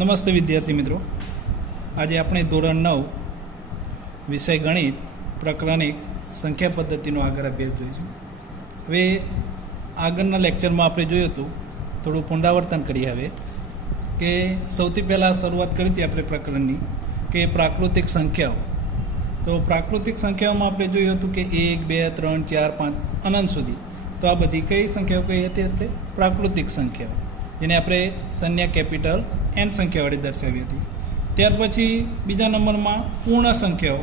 નમસ્તે વિદ્યાર્થી મિત્રો, આજે આપણે ધોરણ 9 વિષય ગણિત પ્રકરણ 1 સંખ્યા પદ્ધતિનો આગળ અભ્યાસ જોઈશું. હવે આગળના લેક્ચરમાં આપણે જોયું હતું, થોડું પુનરાવર્તન કરીએ. હવે કે સૌથી પહેલાં શરૂઆત કરી હતી આપણે પ્રકરણની કે પ્રાકૃતિક સંખ્યાઓ. તો પ્રાકૃતિક સંખ્યાઓમાં આપણે જોયું હતું કે 1, 2, 3, 4, 5 અનંત સુધી. તો આ બધી કઈ સંખ્યાઓ કઈ હતી? આપણે પ્રાકૃતિક સંખ્યાઓ, જેને આપણે સંજ્ઞા કેપિટલ n સંખ્યાવાળી દર્શાવી હતી. ત્યાર પછી બીજા નંબરમાં પૂર્ણ સંખ્યાઓ.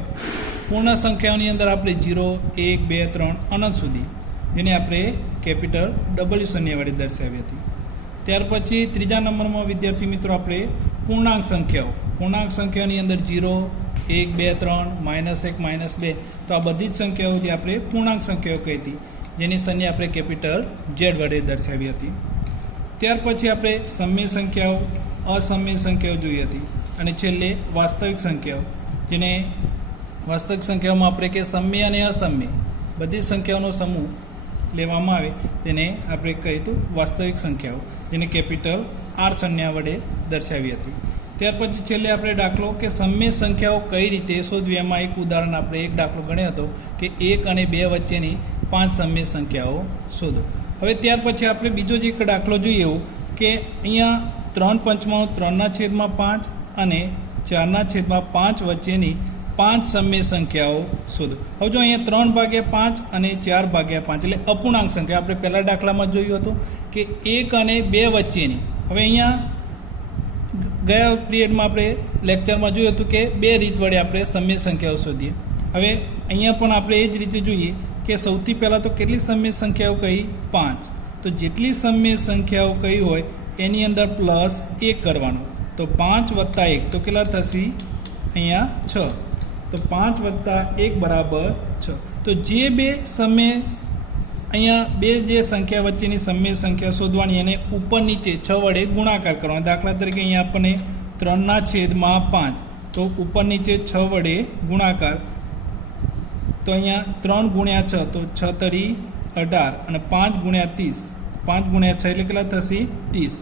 પૂર્ણ સંખ્યાઓની અંદર આપણે 0, 1, 2, 3 અનંત સુધી, જેને આપણે કેપિટલ W સંજ્ઞાવાળી દર્શાવી હતી. ત્યાર પછી ત્રીજા નંબરમાં વિદ્યાર્થી મિત્રો આપણે પૂર્ણાંક સંખ્યાઓ. પૂર્ણાંક સંખ્યાઓની અંદર 0, 1, 2, 3, -1, -2. તો આ બધી જ સંખ્યાઓ જે આપણે પૂર્ણાંક સંખ્યાઓ કહી હતી, જેની સંજ્ઞા આપણે કેપિટલ Z વડે દર્શાવી હતી. ત્યાર પછી આપણે સમય સંખ્યાઓ, અસમય સંખ્યાઓ જોઈ હતી. અને છેલ્લે વાસ્તવિક સંખ્યાઓ, જેને વાસ્તવિક સંખ્યાઓમાં આપણે કે સમય અને અસમય બધી સંખ્યાઓનો સમૂહ લેવામાં આવે તેને આપણે કહીએ તો વાસ્તવિક સંખ્યાઓ, જેને કેપિટલ R સંજ્ઞા વડે દર્શાવી હતી. ત્યાર પછી છેલ્લે આપણે દાખલો કે સમય સંખ્યાઓ કઈ રીતે શોધવી, એમાં એક ઉદાહરણ આપણે એક દાખલો ગણ્યો હતો કે 1 અને 2 વચ્ચેની 5 સમય સંખ્યાઓ શોધો. હવે ત્યાર પછી આપણે બીજો જ એક દાખલો જોઈએ એવું કે અહીંયા 3/5 3/5 અને 4/5 વચ્ચેની 5 સમય સંખ્યાઓ શોધો. હવે જો અહીંયા 3/5 અને 4/5 એટલે અપૂર્ણાંક સંખ્યા. આપણે પહેલા દાખલામાં જોયું હતું કે 1 અને 2 વચ્ચેની. હવે અહીંયા ગયા પિરિયડમાં આપણે લેક્ચરમાં જોયું હતું કે 2 રીત વડે આપણે સમય સંખ્યાઓ શોધીએ. હવે અહીંયા પણ આપણે એ જ રીતે જોઈએ કે સૌથી પહેલાં તો કેટલી સમય સંખ્યાઓ કહી? 5. તો જેટલી સમય સંખ્યાઓ કહી હોય એની અંદર +1 કરવાનો. તો 5 + 1 તો કેટલા થશે? અહીંયા 6. તો 5 + 1 = 6. તો જે બે સમય અહીંયા બે જે સંખ્યા વચ્ચેની સમય સંખ્યા શોધવાની, એને ઉપર નીચે 6 વડે ગુણાકાર કરવાનો. દાખલા તરીકે અહીંયા આપણને 3/5, તો ઉપર નીચે 6 વડે ગુણાકાર. તો અહીંયા 3 × 6 તો 6 તરી 18 અને 5 × 30, 5 × 6 એટલે કેટલા થશે? 30.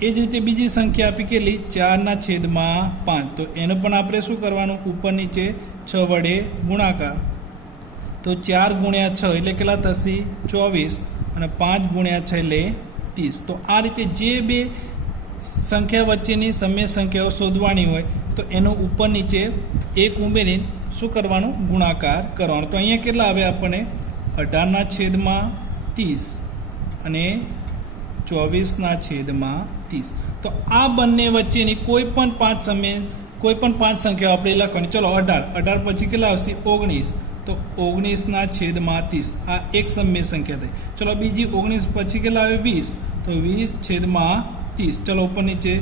એ જ રીતે બીજી સંખ્યા આપી કેટલી? 4/5. તો એનું પણ આપણે શું કરવાનું? ઉપર નીચે 6 વડે ગુણાકાર. તો 4 × 6 એટલે કેટલા થશે? 24 અને 5 × 6 એટલે 30. તો આ રીતે જે બે સંખ્યા વચ્ચેની સમય સંખ્યાઓ શોધવાની હોય તો એનું ઉપર નીચે 1 ઉમેરીને શું કરવાનું? ગુણાકાર કરવાનો. તો અહીંયા કેટલા આવે આપણને? 18/30 અને 24/30. તો આ બંને વચ્ચેની કોઈ પણ 5 સંખ્યાઓ આપણે લખવાની. ચલો 18 પછી કેટલા આવશે? 19. તો 19/30 આ એક સમય સંખ્યા થઈ. ચલો બીજી 19 પછી કેટલા આવે? 20. તો 20/30. ચલો ઉપર નીચે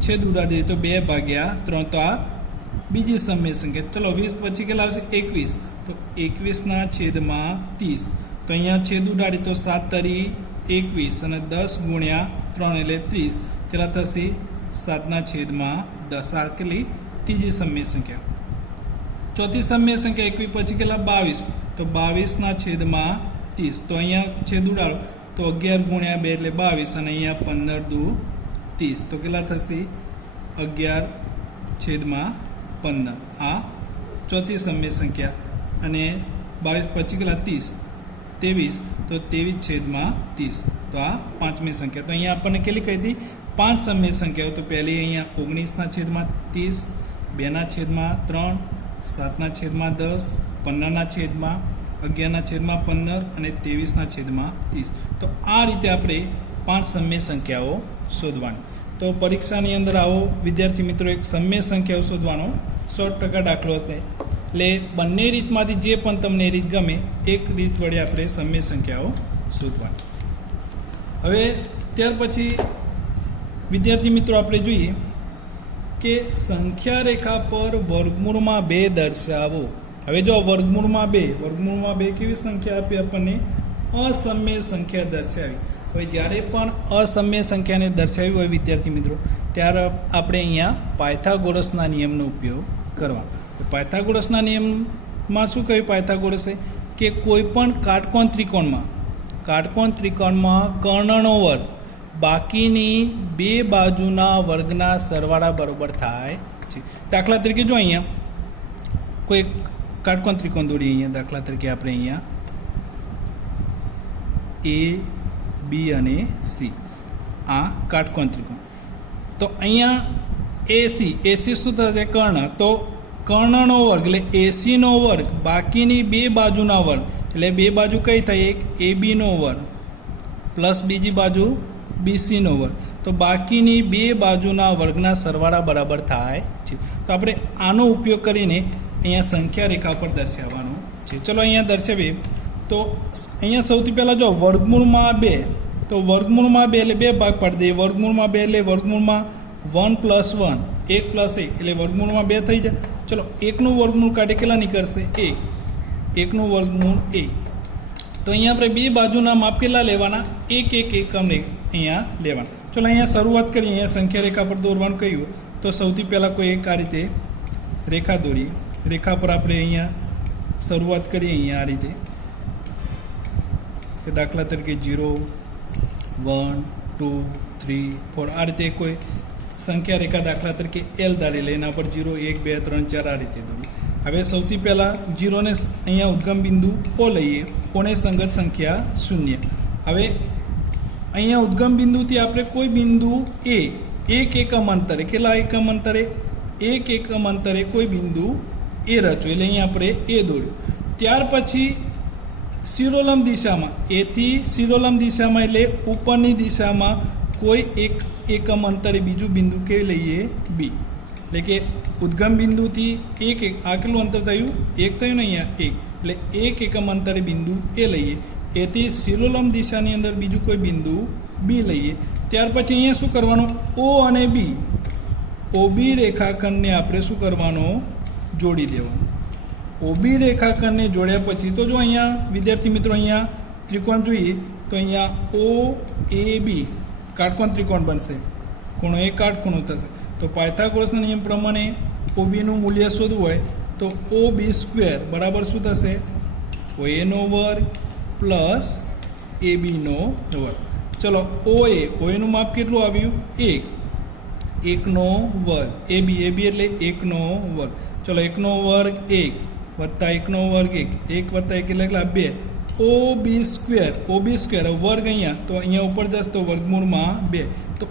છેદ ઉડાડી દઈએ તો 2/3. તો આ બીજી સમય સંખ્યા. ચલો 20 પછી કેટલા આવશે? 21. તો 21/30. તો અહીંયા છેદ ઉડાડી તો 7 તરી 21 અને 10 × 3 એટલે 30. કેટલા થશે? 7/10. આ કેટલી? ત્રીજી સમય સંખ્યા. ચોથી સમય સંખ્યા 21 પછી કેટલા? 22. તો 22/30. તો અહીંયા છેદ ઉડાડો તો 11 × 2 એટલે 22 અને અહીંયા 15 × 2 30. તો કેટલા થશે? 11/15. આ ચોથી સમય સંખ્યા. અને 22 પછી કેટલા? 30. 23. તો 23/30. તો આ પાંચમી સંખ્યા. તો અહીંયા આપણને કેટલી કહી હતી? 5 સમય સંખ્યાઓ. તો પહેલી અહીંયા 19/30, 2/3, 7/10, 15/11/15 અને 23/30. તો આ રીતે આપણે 5 સમય સંખ્યાઓ શોધવાની. તો પરીક્ષાની અંદર આવો વિદ્યાર્થી મિત્રો એક સમય સંખ્યાઓ શોધવાનો 100% દાખલો હશે. એટલે બંને રીતમાંથી જે પણ તમને રીત ગમે એક રીત વડે આપણે સમય સંખ્યાઓ શોધવાની. હવે ત્યાર પછી વિદ્યાર્થી મિત્રો આપણે જોઈએ કે સંખ્યા રેખા પર વર્ગમૂળમાં 2 દર્શાવો. હવે જો વર્ગમૂળમાં 2 કેવી સંખ્યા આપી આપણને? અસમય સંખ્યા દર્શાવી. હવે જ્યારે પણ અસમય સંખ્યાને દર્શાવી હોય વિદ્યાર્થી મિત્રો, ત્યારે આપણે અહીંયા પાયથાગોરસના નિયમનો ઉપયોગ કરવાનો. પાયથાગોરસના નિયમમાં શું કહ્યું પાયથાગોરસે? કે કોઈ પણ કાટકોણ ત્રિકોણમાં કર્ણનો વર્ગ બાકીની બે બાજુના વર્ગના સરવાળા બરોબર થાય છે. દાખલા તરીકે જો અહીંયા કોઈ કાટકોણ ત્રિકોણ દોરીએ. અહીંયા દાખલા તરીકે આપણે અહીંયા એ બી અને સી આ કાટકોણ ત્રિકોણ. તો અહીંયા એસી શું થશે? કર્ણ. તો કર્ણનો વર્ગ એટલે એસીનો વર્ગ બાકીની બે બાજુના વર્ગ એટલે બે બાજુ કઈ થાય? એક એ બીનો વર્ગ પ્લસ બીજી બાજુ બીસીનો વર્ગ. તો બાકીની બે બાજુના વર્ગના સરવાળા બરાબર થાય છે. તો આપણે આનો ઉપયોગ કરીને અહીંયા સંખ્યા રેખા પર દર્શાવવાનું છે. ચલો અહીંયા દર્શાવીએ. તો અહીંયા સૌથી પહેલાં જો વર્ગમૂળમાં 2, તો વર્ગમૂળમાં 2 એટલે બે ભાગ પાડી દઈએ. વર્ગમૂળમાં 2 એટલે વર્ગમૂળમાં 1 + 1, 1 + 1 એટલે વર્ગમૂળમાં 2 થઈ જાય. ચલો 1નું વર્ગમૂળ કાઢી કેટલા નીકળશે? 1. 1નું વર્ગમૂળ 1. તો અહીંયા આપણે બે બાજુના માપ કેટલા લેવાના? 1 1 એકમ અહીંયા લેવાના. ચલો અહીંયા શરૂઆત કરીએ. અહીંયા સંખ્યા રેખા પર દોરવાનું કહ્યું તો સૌથી પહેલાં કોઈ એક આ રીતે રેખા દોરીએ. રેખા પર આપણે અહીંયા શરૂઆત કરીએ. અહીંયા આ રીતે કે દાખલા તરીકે 0 1 2 3 4 આ રીતે કોઈ સંખ્યા રેખા દાખલા તરીકે એલ ધારી લે. એના પર 0 1 2 3 4 આ રીતે દોરીએ. હવે સૌથી પહેલાં 0ને અહીંયા ઉદ્ગમ બિંદુ ઓ લઈએ. ઓને સંગત સંખ્યા 0. હવે અહીંયા ઉદ્ગમ બિંદુથી આપણે કોઈ બિંદુ એ એક એકમ અંતરે, કેટલા એકમ અંતરે? 1 એકમ અંતરે કોઈ બિંદુ એ રચો. એટલે અહીંયા આપણે એ દોર્યું. ત્યાર પછી શિરોલંબ દિશામાં, એથી શિરોલંબ દિશામાં એટલે ઉપરની દિશામાં કોઈ એક એકમ અંતરે બીજું બિંદુ કેવી લઈએ? બી. એટલે કે ઉદ્ગમ બિંદુથી એક આ કેટલું અંતર થયું? 1 થયું ને અહીંયા 1. એટલે 1 એકમ અંતરે બિંદુ એ લઈએ. એથી શિરોલંબ દિશાની અંદર બીજું કોઈ બિંદુ બી લઈએ. ત્યાર પછી અહીંયા શું કરવાનું? ઓ અને બી, ઓબી રેખાખંડને આપણે શું કરવાનો? જોડી દેવાનું. ઓબી રેખાખંડને જોડ્યા પછી તો જો અહીંયા વિદ્યાર્થી મિત્રો અહીંયા ત્રિકોણ જોઈએ તો અહીંયા ઓ એ બી કાટકોણ ત્રિકોણ બનશે. ખૂણો એ કાટખૂણો થશે. તો પાયથાગોરસના નિયમ પ્રમાણે ઓબીનું મૂલ્ય શોધવું હોય તો ઓ બી સ્ક્વેર બરાબર શું થશે? ઓએનો વર્ગ પ્લસ એ બીનો વર્ગ. ચલો ઓએનું માપ કેટલું આવ્યું? 1. 1નો વર્ગ. એ બી એટલે 1નો વર્ગ. ચલો 1નો વર્ગ 1 વત્તા 1નો વર્ગ 1, 1 વત્તા 1 એટલે કેટલા? 2. ઓ બી સ્ક્વેર વર્ગ અહીંયા તો અહીંયા ઉપર જશે તો વર્ગમૂળમાં 2. તો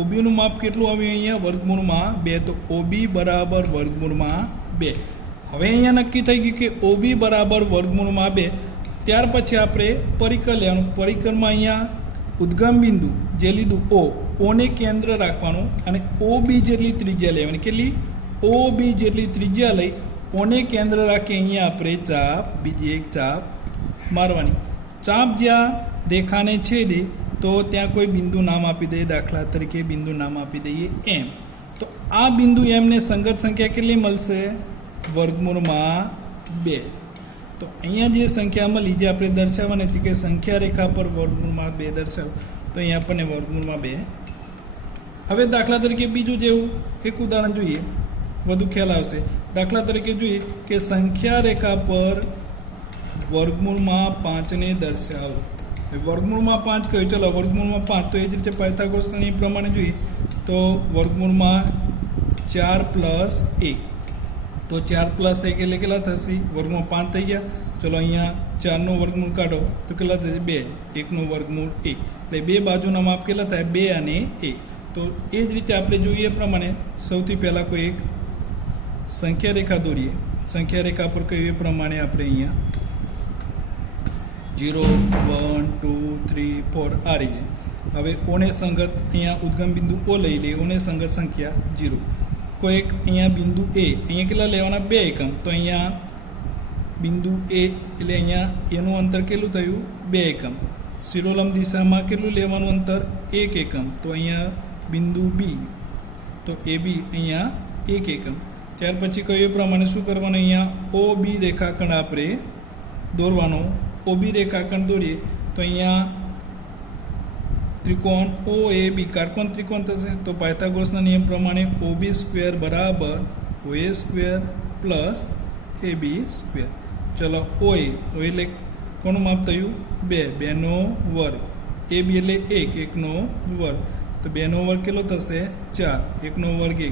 ઓબીનું માપ કેટલું આવ્યું? અહીંયા વર્ગમૂળમાં 2. તો ઓબી બરાબર વર્ગમૂળમાં 2. હવે અહીંયા નક્કી થઈ ગયું કે ઓબી બરાબર વર્ગમૂળમાં 2. ત્યાર પછી આપણે પરિકર લેવાનું. પરિકરમાં અહીંયા ઉદ્ગમ બિંદુ જે લીધું ઓને કેન્દ્ર રાખવાનું અને ઓબી જેટલી ત્રિજ્યા લેવાની. કેટલી? ઓબી જેટલી ત્રિજ્યા લઈ ઓને કેન્દ્ર રાખી અહીંયા આપણે ચાપ, બીજી એક ચાપ મારવાની. ચાપ જ્યાં રેખાને છેદે તો ત્યાં કોઈ બિંદુ નામ આપી દઈએ. દાખલા તરીકે બિંદુ નામ આપી દઈએ એમ. તો આ બિંદુ એમને સંગત સંખ્યા કેટલી મળશે? વર્ગમૂળમાં 2. તો અહીંયા જે સંખ્યા મળી જે આપણે દર્શાવવાની હતી કે સંખ્યા રેખા પર વર્ગમૂળમાં 2 દર્શાવો તો અહીંયા આપણને વર્ગમૂળમાં 2. હવે દાખલા તરીકે બીજું જેવું એક ઉદાહરણ જોઈએ, વધુ ખ્યાલ આવશે. દાખલા તરીકે જોઈએ કે સંખ્યા રેખા પર વર્ગમૂળમાં 5ને દર્શાવો. વર્ગમૂળમાં 5 કહ્યું. ચલો વર્ગમૂળમાં 5 તો એ જ રીતે પાયથાગોરસના નિયમ પ્રમાણે જોઈએ તો વર્ગમૂળમાં 4 + 1. તો 4 + 1 એટલે કેટલા થશે? વર્ગમૂળ 5 થઈ ગયા. ચલો અહીંયા 4નું વર્ગમૂળ કાઢો તો કેટલા થશે? 2. 1નું વર્ગમૂળ 1 એટલે બે બાજુના માપ કેટલા થાય? 2 અને 1. તો એ જ રીતે આપણે જોઈએ એ પ્રમાણે સૌથી પહેલાં કોઈ એક સંખ્યા રેખા દોરીએ. સંખ્યા રેખા પર કહ્યું એ પ્રમાણે આપણે અહીંયા 0 1 2 3 4 આ રીતે. હવે ઓને સંગત અહીંયા ઉદ્ગમ બિંદુ ઓ લઈ લઈએ. ઓને સંગત સંખ્યા 0. કોઈ એક અહીંયા બિંદુ એ અહીંયા કેટલા લેવાના? 2 એકમ. તો અહીંયા બિંદુ એ એટલે અહીંયા એનું અંતર કેટલું થયું? 2 એકમ. શિરોલંબ દિશામાં કેટલું લેવાનું અંતર? 1 એકમ. તો અહીંયા બિંદુ બી તો એ બી અહીંયા 1 એકમ. ત્યાર પછી કહ્યું એ પ્રમાણે શું કરવાનું? અહીંયા ઓ બી રેખાખંડ આપણે દોરવાનો. ઓ બી રેખાખંડ દોરીએ તો અહીંયા ત્રિકોણ ઓ એ બી કાટકોણ ત્રિકોણ થશે. તો પાયથાગોરસના નિયમ પ્રમાણે ઓ બી સ્ક્વેર બરાબર ઓ એ સ્ક્વેર પ્લસ એ બી સ્ક્વેર. ચલો ઓ એટલે કોનું માપ થયું? 2. 2નો વર્ગ ए बी એટલે 1 1નો વર્ગ તો 2નો વર્ગ કેટલો થશે 4 1નો વર્ગ 1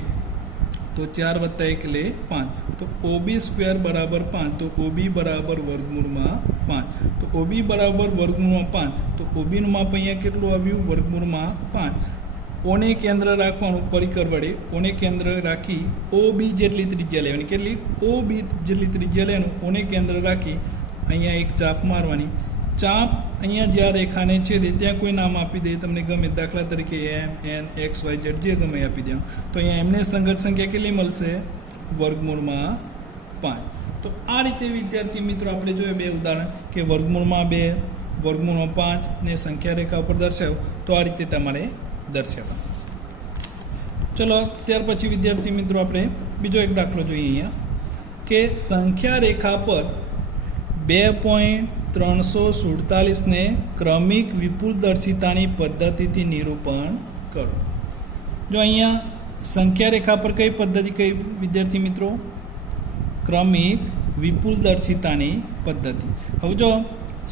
તો 4 + 1 એટલે 5 તો OB સ્ક્વેર બરાબર 5 તો OB બરાબર વર્ગમૂળમાં 5 તો OB બરાબર વર્ગમૂળમાં 5 તો OB નું માપ અહીંયા કેટલું આવ્યું વર્ગમૂળમાં 5 ઓને કેન્દ્ર રાખવાનું પરિકર વડે ઓને કેન્દ્ર રાખી OB જેટલી ત્રિજ્યા લેવાની કેટલી OB જેટલી ત્રિજ્યા લેવાનું ઓને કેન્દ્ર રાખી અહીંયા એક ચાપ મારવાની ચાપ અહીંયા જ્યાં રેખાને છેદે ત્યાં કોઈ નામ આપી દે તમને ગમે દાખલા તરીકે M N X Y Z જે ગમે આપી દે તો અહીંયા એમને સંગત સંખ્યા કેટલી મળશે વર્ગમૂળમાં 5 તો આ રીતે વિદ્યાર્થી મિત્રો આપણે જોઈએ બે ઉદાહરણ કે વર્ગમૂળમાં 2 વર્ગમૂળમાં 5 ને સંખ્યા રેખા ઉપર દર્શાવો તો આ રીતે તમારે દર્શાવવા ચલો ત્યાર પછી વિદ્યાર્થી મિત્રો આપણે બીજો એક દાખલો જોઈએ અહીંયા કે સંખ્યા રેખા પર 2.347 ને ક્રમિક વિપુલદર્શિતાની પદ્ધતિથી નિરૂપણ કરો જો અહીંયા સંખ્યા રેખા પર કઈ પદ્ધતિ કઈ વિદ્યાર્થી મિત્રો ક્રમિક વિપુલદર્શિતાની પદ્ધતિ હવે જો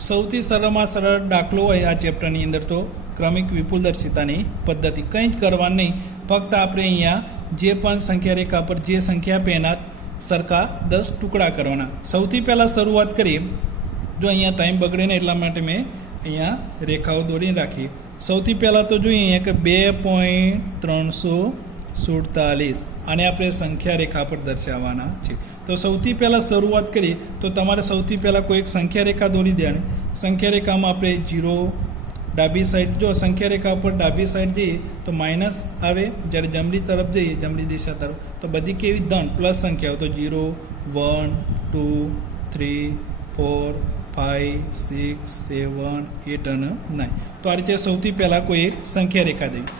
સૌથી સરળમાં સરળ દાખલો હોય આ ચેપ્ટરની અંદર તો ક્રમિક વિપુલદર્શિતાની પદ્ધતિ કંઈ જ કરવાનું નહીં ફક્ત આપણે અહીંયા જે પણ સંખ્યા રેખા પર જે સંખ્યા પેના સરખા 10 ટુકડા કરવાના સૌથી પહેલાં શરૂઆત કરીએ જો અહીંયા ટાઈમ બગડે ને એટલા માટે મેં અહીંયા રેખાઓ દોરીને રાખી સૌથી પહેલાં તો જોઈએ અહીંયા કે 2.347 આને આપણે સંખ્યા રેખા પર દર્શાવવાના છે તો સૌથી પહેલાં શરૂઆત કરીએ તો તમારે સૌથી પહેલાં કોઈ એક સંખ્યા રેખા દોરી દેવાની સંખ્યા રેખામાં આપણે 0 ડાબી સાઈડ જો સંખ્યા રેખા ઉપર ડાબી સાઈડ જઈએ તો માઇનસ આવે જ્યારે જમણી તરફ જઈએ જમણી દિશા તરફ તો બધી કેવી ધન પ્લસ સંખ્યાઓ તો 0 1 2 3 4 5 6 7 8 અને 9 તો આ રીતે સૌથી પહેલાં કોઈ એક સંખ્યા રેખા દેવી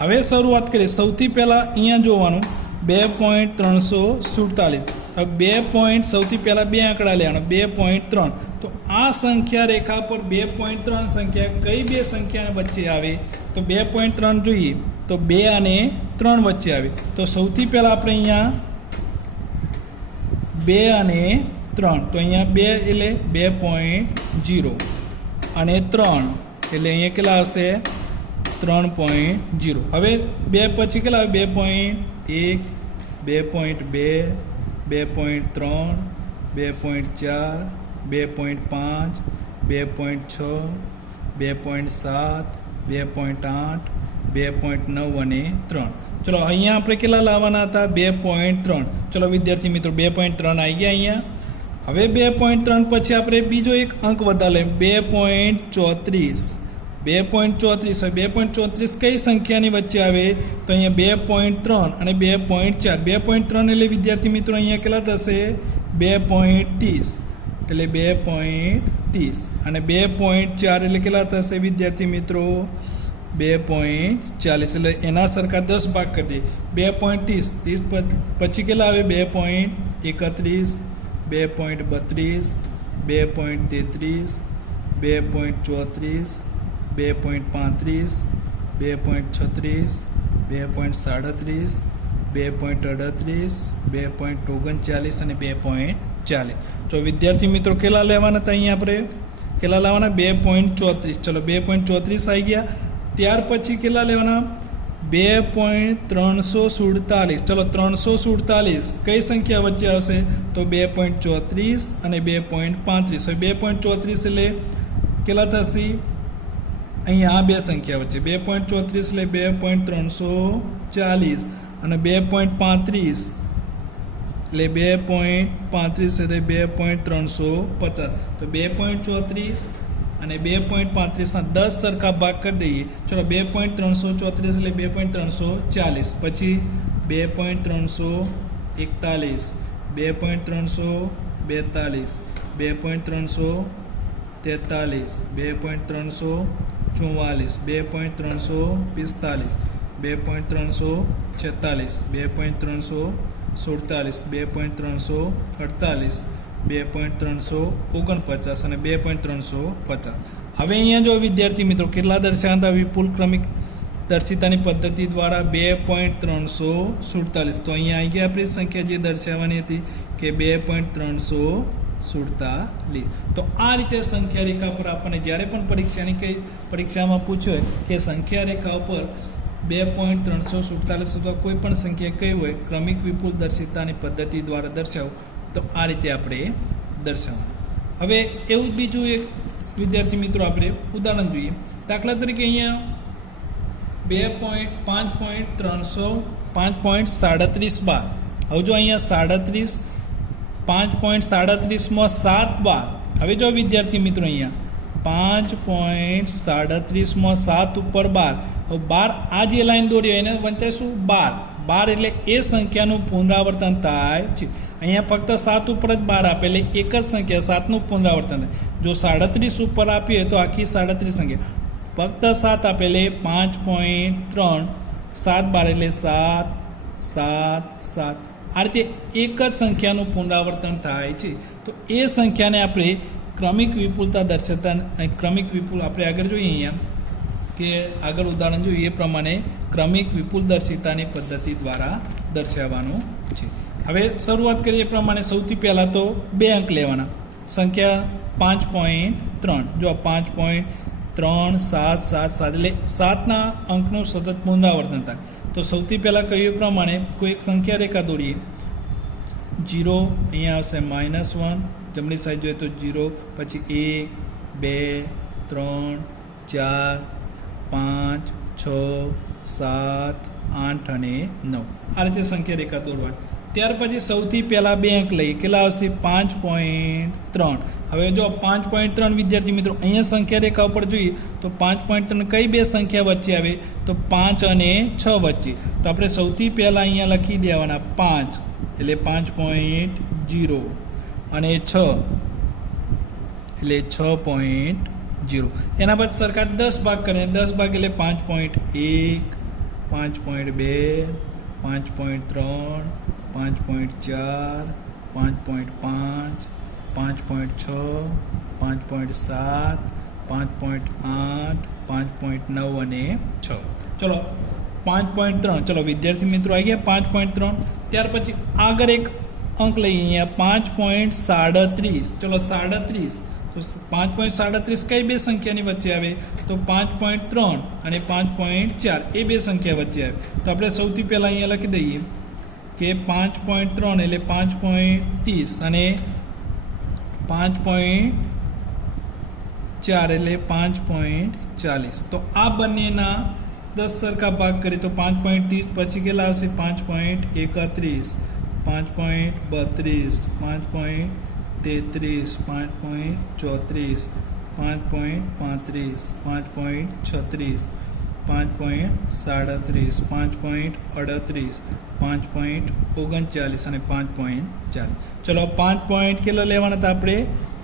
હવે શરૂઆત કરીએ સૌથી પહેલાં અહીંયા જોવાનું 2.347 હવે 2 સૌથી પહેલાં બે આંકડા લેવાનો 2.3 તો આ સંખ્યા રેખા પર 2.3 સંખ્યા કઈ બે સંખ્યા વચ્ચે આવે તો 2.3 જોઈએ તો 2 અને 3 વચ્ચે આવે તો સૌથી પહેલાં આપણે અહીંયા 2 અને 3 તો અહીંયા 2 એટલે 2.0 અને 3 એટલે અહીંયા કેટલા આવશે 3.0 હવે 2 પછી કેટલા આવે 2.1 2.2 2.3 2.4 2.5 2.6 2.7 2.8 2.9 અને 3 ચલો અહીંયા આપણે કેટલા લાવવાના હતા 2.3 ચલો વિદ્યાર્થી મિત્રો 2.3 આવી ગયા અહીંયા હવે 2.3 પછી આપણે બીજો એક અંક વધારે લઈએ 2.34 2.34 કઈ સંખ્યાની વચ્ચે આવે તો અહીંયા 2.3 અને 2.4 2.3 એટલે વિદ્યાર્થી મિત્રો અહીંયા કેટલા થશે 2.30 એટલે 2.30 અને 2.4 એટલે કેટલા થશે વિદ્યાર્થી મિત્રો 2.40 એટલે એના સરખા 10 ભાગ કરી દઈએ 2.30 પછી કેટલા આવે 2.31 2.32 2.33 2.34 2.35 2.36 2.37 2.38 2.39 અને 2.40 તો વિદ્યાર્થી મિત્રો કેટલા લેવાના હતા અહીંયા આપણે કેટલા લાવવાના 2.34 ચલો 2.34 આવી ગયા ત્યાર પછી કેટલા લેવાના 2.347 ચલો 347 કઈ સંખ્યા વચ્ચે આવશે તો 2.34 અને 2.35 હવે 2.34 એટલે કેટલા થશે અહીંયા આ બે સંખ્યા વચ્ચે 2.34 એટલે 2.340 અને 2.35 એટલે 2.35 એટલે 2.350 તો 2.34 અને 2.35 10 સરખા ભાગ કરી દઈએ ચલો 2.334 એટલે 2.340 પછી 2.341 2.342 2.343 2.344 2.345 2.346 2.347 2.348 2.349 અને 2.350 હવે અહીંયા જો વિદ્યાર્થી મિત્રો કેટલા દર્શાવતા વિપુલ ક્રમિક દર્શિતાની પદ્ધતિ દ્વારા 2.347 તો અહીંયા આવી ગયા આપણી સંખ્યા જે દર્શાવવાની હતી કે 2.347 47. તો આ રીતે સંખ્યા રેખા પર આપણને જ્યારે પણ પરીક્ષામાં પૂછ્યો હોય કે સંખ્યા રેખા ઉપર 2.347 અથવા કોઈ પણ સંખ્યા કઈ હોય ક્રમિક વિપુલ દર્શિતાની પદ્ધતિ દ્વારા દર્શાવો તો આ રીતે આપણે દર્શાવવાનું. હવે એવું જ બીજું એક વિદ્યાર્થી મિત્રો આપણે ઉદાહરણ જોઈએ. દાખલા તરીકે અહીંયા 5.37 બાર. હવે જો અહીંયા 5.37માં 7 બાર. હવે જો વિદ્યાર્થી મિત્રો અહીંયા 5.37માં 7 ઉપર 12. હવે 12 આ જે લાઈન દોરી હોય એને વંચાઈશું 12 એટલે એ સંખ્યાનું પુનરાવર્તન થાય છે. અહીંયા ફક્ત 7 ઉપર જ 12 આપે એટલે એક જ સંખ્યા 7નું પુનરાવર્તન થાય. જો 37 ઉપર આપીએ તો આખી 37 સંખ્યા ફક્ત 7 આપે એટલે 5.3 7 12 એટલે 7 7 7. આ રીતે એક જ સંખ્યાનું પુનરાવર્તન થાય છે. તો એ સંખ્યાને આપણે ક્રમિક વિપુલતા દર્શાવતા ક્રમિક વિપુલ આપણે આગળ જોઈએ અહીંયા કે આગળ ઉદાહરણ જોઈએ એ પ્રમાણે ક્રમિક વિપુલ દર્શિતાની પદ્ધતિ દ્વારા દર્શાવવાનું છે. હવે શરૂઆત કરીએ એ પ્રમાણે સૌથી પહેલાં તો 2 અંક લેવાના. સંખ્યા 5.3. જો 5.3 7 7 7 એટલે 7ના અંકનું સતત પુનરાવર્તન થાય. તો સૌથી પહેલાં કહ્યું એ પ્રમાણે કોઈ એક સંખ્યા રેખા દોરીએ. 0 અહીંયા આવશે -1, જમણી સાઈડ જોઈએ તો 0, પછી 1 2 3 4 5 6 7 8 અને 9 આ રીતે સંખ્યા રેખા દોરવાની. ત્યાર પછી સૌથી પહેલાં 2 અંક લઈએ. કેટલા આવશે 5.3. હવે જો 5.3 વિદ્યાર્થી મિત્રો અહીંયા સંખ્યા રેખા ઉપર જોઈએ તો 5.3 કઈ બે સંખ્યા વચ્ચે આવે તો 5 અને 6 વચ્ચે. તો આપણે સૌથી પહેલાં અહીંયા લખી દેવાના 5 એટલે 5.0 અને 6 એટલે 6.0. એના બાદ સરખા 10 ભાગ કરે. 10 ભાગ એટલે 5.1 5.2 5.3 5.4 5.5 5.6 5.7 5.8 5.9 અને 6. ચલો 5.3. ચલો વિદ્યાર્થી મિત્રો આવી ગયા 5.3. ત્યાર પછી આગળ એક અંક લઈએ અહીંયા 5.37. ચલો 37. તો 5.37 કઈ બે સંખ્યાની વચ્ચે આવે તો 5.3 અને 5.4 એ બે સંખ્યા વચ્ચે આવે. તો આપણે સૌથી પહેલાં અહીંયા લખી દઈએ કે 5.3 એટલે 5.30 અને 5.4 એટલે 5.40. તો આ બંનેના 10 સરખા ભાગ કરીએ તો 5.30 પછી કેટલા આવશે 5.31 5.32 5.33 5.34 5.35 5.36 5.37 5.38 5.39 અને 5.40. ચલો 5 કેટલા લેવાના હતા આપણે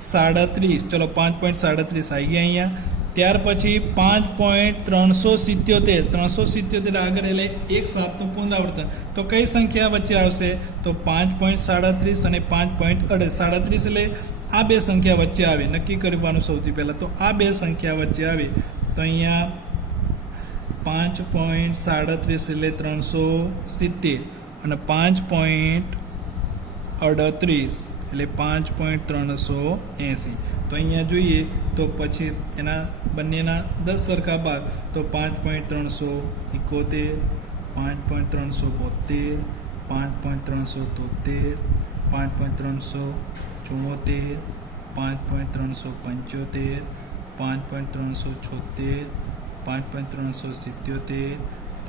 37. ચલો 5.37 આવી ગયા અહીંયા. ત્યાર પછી 5.377 આગળ એટલે 1 7નું પુનરાવર્તન. તો કઈ સંખ્યા વચ્ચે આવશે તો 5.37 અને 5.37 એટલે આ બે સંખ્યા વચ્ચે આવે. નક્કી કરવાનું સૌથી પહેલાં તો આ બે સંખ્યા વચ્ચે આવે તો અહીંયા 5.37 એટલે 370 અને 5.38 એટલે 5.380. તો અહીંયા જોઈએ તો પછી એના બંનેના 10 સરખા ભાગ તો 5.371 5.372 5.373 5.374 5.375 5.376 5.377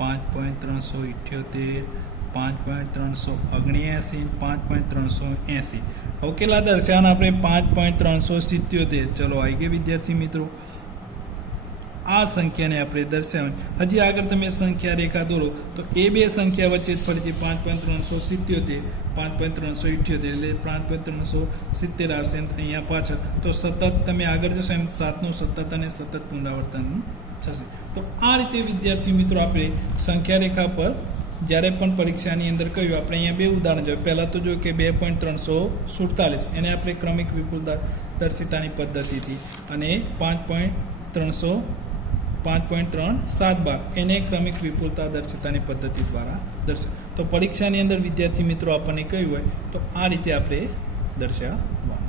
5.378 5.379 5.380. હવે કેટલા દર્શાવવાના આપણે 5.377. ચલો આવી ગયા વિદ્યાર્થી મિત્રો. આ સંખ્યાને આપણે દર્શાવવાની. હજી આગળ તમે સંખ્યા રેખા દોરો તો એ બે સંખ્યા વચ્ચે જ ફરીથી 5.377 5.378 એટલે 5.370 આવશે અહીંયા પાછળ. તો સતત તમે આગળ જશો એમ 7નું સતત અને સતત પુનરાવર્તન થશે. તો આ રીતે વિદ્યાર્થી મિત્રો આપણે સંખ્યા રેખા પર જ્યારે પણ પરીક્ષાની અંદર કહ્યું આપણે અહીંયા બે ઉદાહરણ જોઈએ. પહેલાં તો જો કે 2.347 એને આપણે ક્રમિક વિપુલ દર્શિતાની પદ્ધતિથી અને 5.3 એને ક્રમિક વિપુલતા દર્શિતાની પદ્ધતિ દ્વારા દર્શાવ. તો પરીક્ષાની અંદર વિદ્યાર્થી મિત્રો આપણને કહ્યું હોય તો આ રીતે આપણે દર્શાવવા.